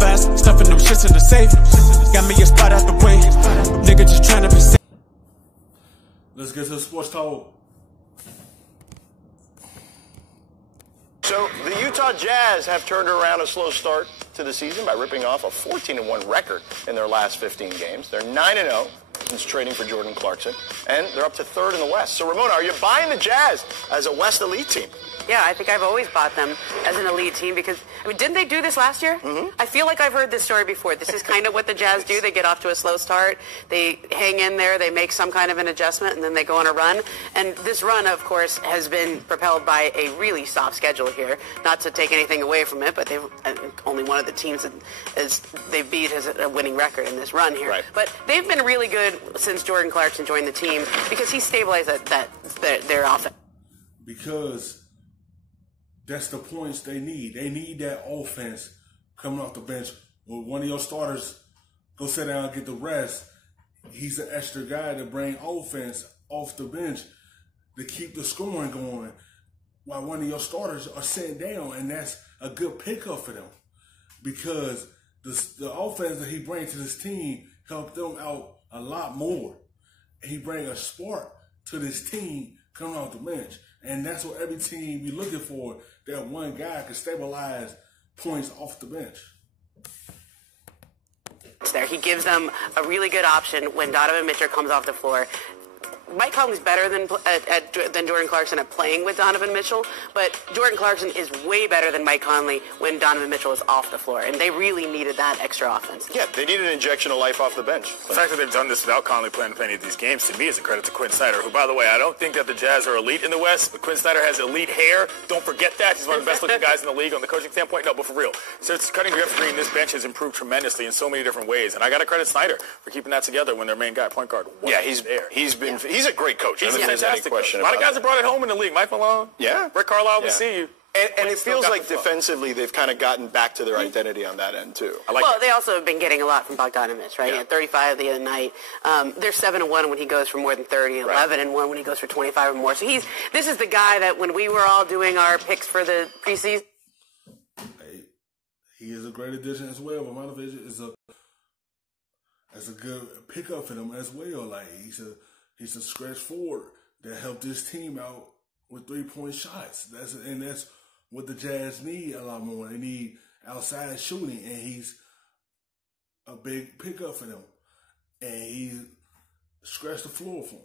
fast, stuffing them shits in the safe. Got me a spot out the way. Nigga just trying to be safe. Let's get to the sports talk. So the Utah Jazz have turned around a slow start to the season by ripping off a 14-1 record in their last 15 games. They're 9-0 since trading for Jordan Clarkson, and they're up to third in the West. So, Ramona, are you buying the Jazz as a West elite team? Yeah, I think I've always bought them as an elite team because, I mean, didn't they do this last year? Mm-hmm. I feel like I've heard this story before. This is kind of what the Jazz do. They get off to a slow start. They hang in there. They make some kind of an adjustment, and then they go on a run. And this run, of course, has been propelled by a really soft schedule here. Not to take anything away from it, but they've only one of the teams that they beat has a winning record in this run here. Right. But they've been really good since Jordan Clarkson joined the team because he stabilized their offense. Because that's the points they need. They need that offense coming off the bench. When one of your starters go sit down and get the rest, he's an extra guy to bring offense off the bench to keep the scoring going while one of your starters are sitting down, and that's a good pickup for them because the offense that he brings to this team helped them out a lot more. He brings a spark to this team coming off the bench. And that's what every team be looking for, that one guy can stabilize points off the bench. There, he gives them a really good option when Donovan Mitchell comes off the floor. Mike Conley's better than Jordan Clarkson at playing with Donovan Mitchell, but Jordan Clarkson is way better than Mike Conley when Donovan Mitchell is off the floor, and they really needed that extra offense. Yeah, they need an injection of life off the bench. The fact that they've done this without Conley playing any of these games, to me, is a credit to Quinn Snyder, who, by the way, I don't think that the Jazz are elite in the West, but Quinn Snyder has elite hair. Don't forget that. He's one of the best-looking guys in the league on the coaching standpoint. No, but for real. Since cutting Jeff Green, this bench has improved tremendously in so many different ways, and I got to credit Snyder for keeping that together when their main guy, point guard, wasn't there. He's a great coach. He's fantastic. A lot of guys have brought it home in the league. Mike Malone. Yeah. Rick Carlisle, we see you. And it feels like defensively they've kind of gotten back to their identity on that end, too. They also have been getting a lot from Bogdanovich, right? Yeah. He had 35 the other night. They're 7-1 when he goes for more than 30, 11-1 when he goes for 25 or more. So this is the guy that when we were all doing our picks for the preseason. He is a great addition as well. Bogdanovich is a good pickup for them as well. Like he's a stretch forward that helped this team out with 3-point shots. That's what the Jazz need a lot more. They need outside shooting, and he's a big pickup for them. And he scratched the floor for them.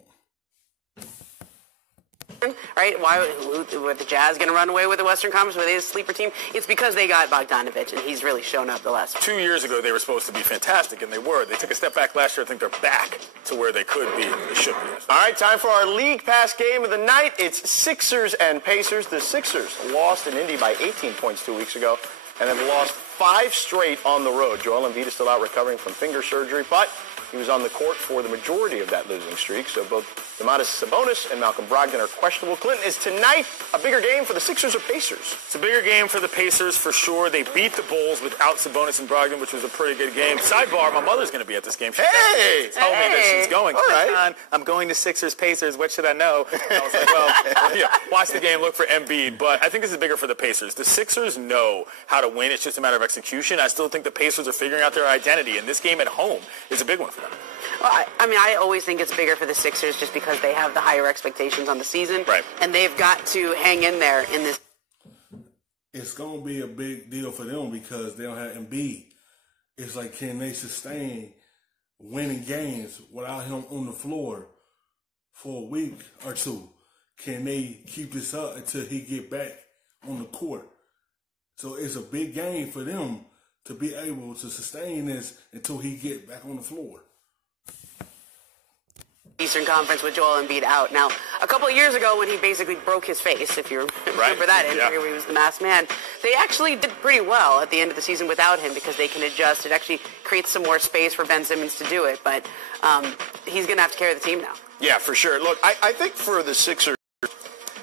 Right? Why were the Jazz going to run away with the Western Conference? Were they a sleeper team? It's because they got Bogdanovich, and he's really shown up the last 2 years ago, they were supposed to be fantastic, and they were. They took a step back last year. I think they're back to where they could be and they should be. All right, time for our League Pass game of the night. It's Sixers and Pacers. The Sixers lost in Indy by 18 points 2 weeks ago, and have lost 5 straight on the road. Joel Embiid is still out recovering from finger surgery, but he was on the court for the majority of that losing streak. So both Domantas Sabonis and Malcolm Brogdon are questionable. Clinton, is tonight a bigger game for the Sixers or Pacers? It's a bigger game for the Pacers for sure. They beat the Bulls without Sabonis and Brogdon, which was a pretty good game. Sidebar, my mother's going to be at this game. She told me that she's going. All right. I'm going to Sixers-Pacers. What should I know? And I was like, well, watch the game, look for Embiid. But I think this is bigger for the Pacers. The Sixers know how to win. It's just a matter of execution. I still think the Pacers are figuring out their identity, and this game at home is a big one for them. Well, I always think it's bigger for the Sixers just because they have the higher expectations on the season. Right. And they've got to hang in there in this. It's going to be a big deal for them because they don't have Embiid. It's like, can they sustain winning games without him on the floor for a week or two? Can they keep this up until he get back on the court? So it's a big game for them to be able to sustain this until he get back on the floor. Eastern Conference with Joel Embiid out. Now, a couple of years ago when he basically broke his face, if you remember that injury where he was the masked man, they actually did pretty well at the end of the season without him because they can adjust. It actually creates some more space for Ben Simmons to do it, but he's going to have to carry the team now. Yeah, for sure. Look, I think for the Sixers,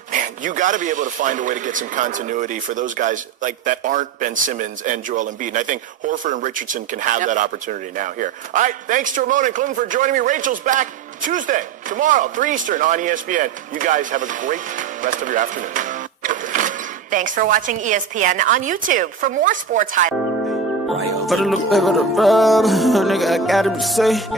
man, you got to be able to find a way to get some continuity for those guys like that aren't Ben Simmons and Joel Embiid. And I think Horford and Richardson can have that opportunity now here. All right, thanks to Ramona and Clinton for joining me. Rachel's back Tuesday, tomorrow, 3 Eastern on ESPN. You guys have a great rest of your afternoon. Thanks for watching ESPN on YouTube. For more sports highlights. For the look, baby, the rub, nigga, I gotta be safe.